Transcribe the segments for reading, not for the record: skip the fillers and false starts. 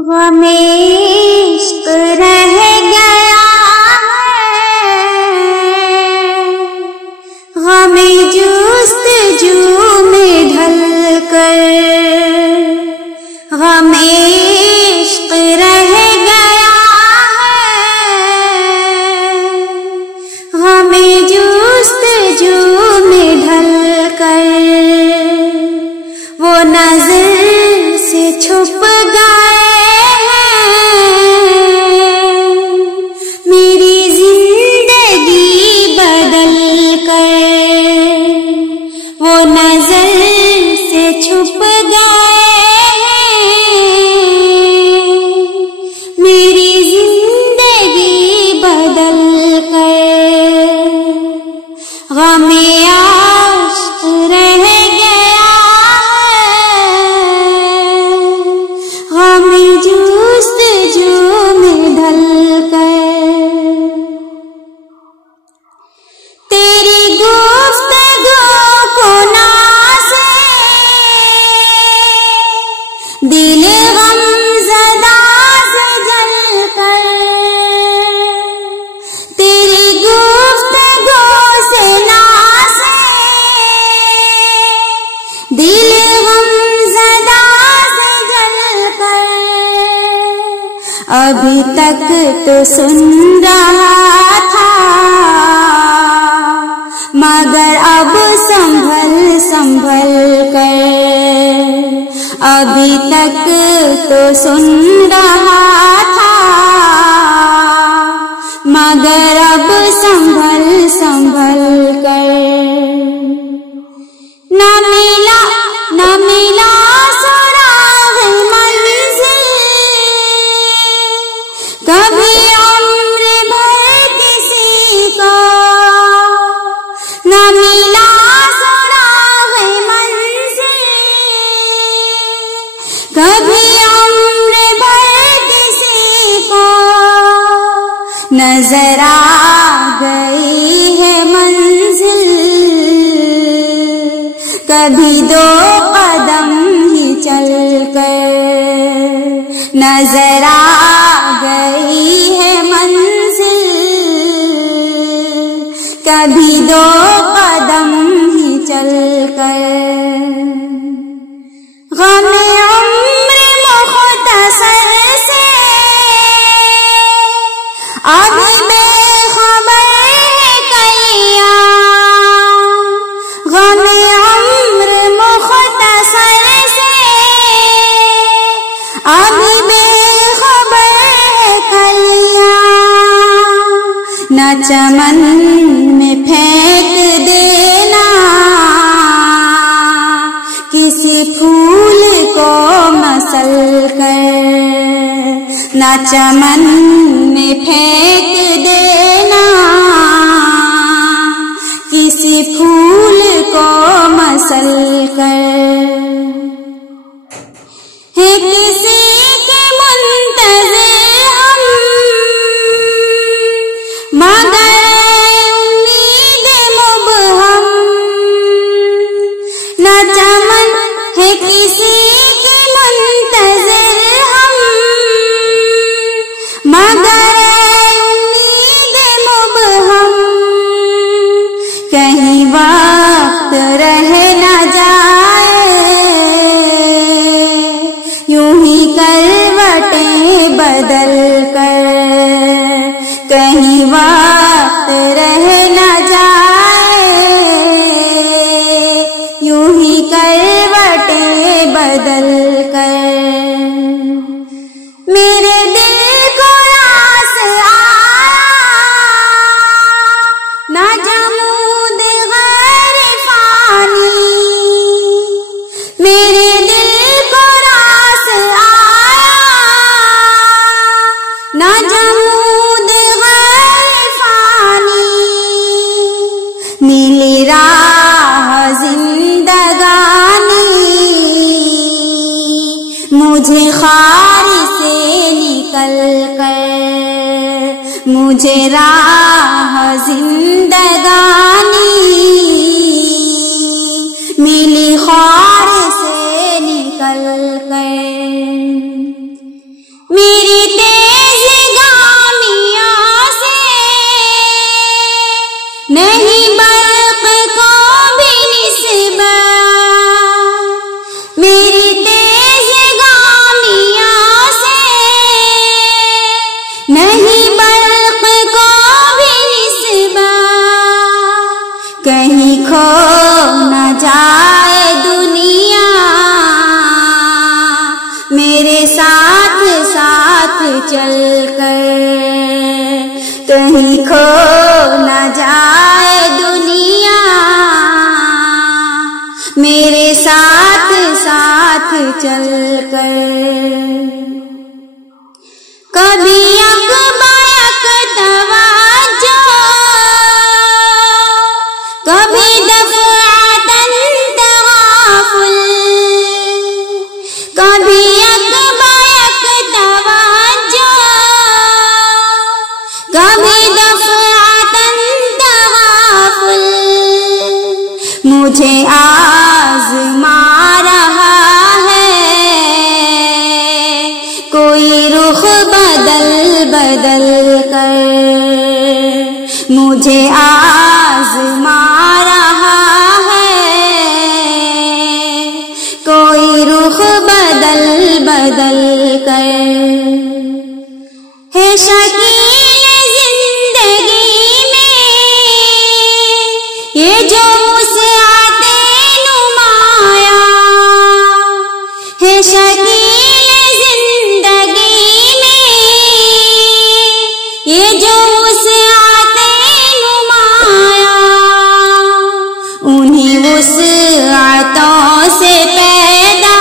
गमे इश्क रह गया है, गमे जुस्तजू में ढल कर। गमे इश्क रह गया है, गमे जुस्तजू में ढल कर। वो नजर से छुप गए मेरी जिंदगी बदल कर। वो नजर से छुप गए मेरी जिंदगी बदल कर। गमे आशिक रह गया है, गमे जुस्तजू में ढल कर। तेरी गुफ्तगू को नाज़े दिल गमज़दा से जल कर। तेरी गुफ्तगू से नाज़े दिल गमज़दा से जल कर। अभी तक तो सुन रहा था मगर अब संभल संभल कर। अभी तक तो सुन रहा था मगर अब संभल संभल कर। ना मिला सुराग मंज़िल कभी उम्र भर किसी को। ना मिला सुराग मंज़िल कभी उम्र भर किसी को। नजर आ गई है मंजिल कभी दो कदम ही चल कर। नजर आ गई है मंजिल कभी दो कदम ही चल कर। गमे उम्र मुख्तसर से अभी बेखबर है कलियां। गमे उम्र मुख्तसर से अभी बेखबर है कलियां। न चमन में फेंक देना किसी फूल को मसल कर। न चमन में फेंक देना किसी फूल को मसल कर। है किसी के मुंतज़िर हम मगर उम्मीद मुबहम। न चमन है किसी के मुंतज़िर हम मगर उम्मीद मुबहम। कहीं वक्त रह न जाए यूं ही करवटें बदल कर। कहीं वक्त रह न जाए यूं ही करवटें बदल कर। मेरे दिल को आस आया ना जमूद गैर फानी। मेरे दिल को आस आया ना जमूद गैर फानी। मिली राह जिंदगानी मुझे खार से निकल कर। मुझे राह जिंदगानी मिली खार से निकल कर। मेरे साथ साथ चल कर, कहीं खो न जाए दुनिया, मेरे साथ साथ चल कर। कभी अकबयक तवज्जो, कभी दफ़अतन तगाफुल, कभी अकबयक तवज्जो, कभी दफ़अतन तगाफुल, मुझे आज़मा रहा है कोई रुख बदल बदल कर, मुझे आज़मा रहा है कोई रुख बदल बदल कर। है शकील जिंदगी में ये जो वुसअते नुमाया, है शकील जिंदगी में ये जो वुसअते नुमाया, उन्हीं वुसअतों से पैदा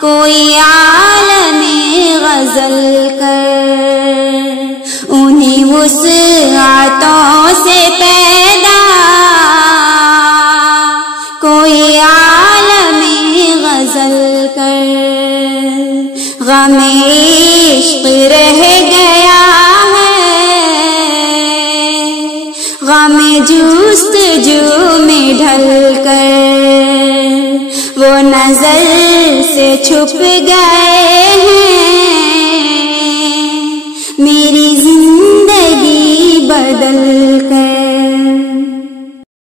कोई आलमे गजल कर, उन्हीं वुसअतों से पैदा कोई आलमे गजल कर। गमे इश्क रह गया है, गमे जुस्तजू में ढल कर, वो नजर से छुप गए हैं, मेरी जिंदगी बदल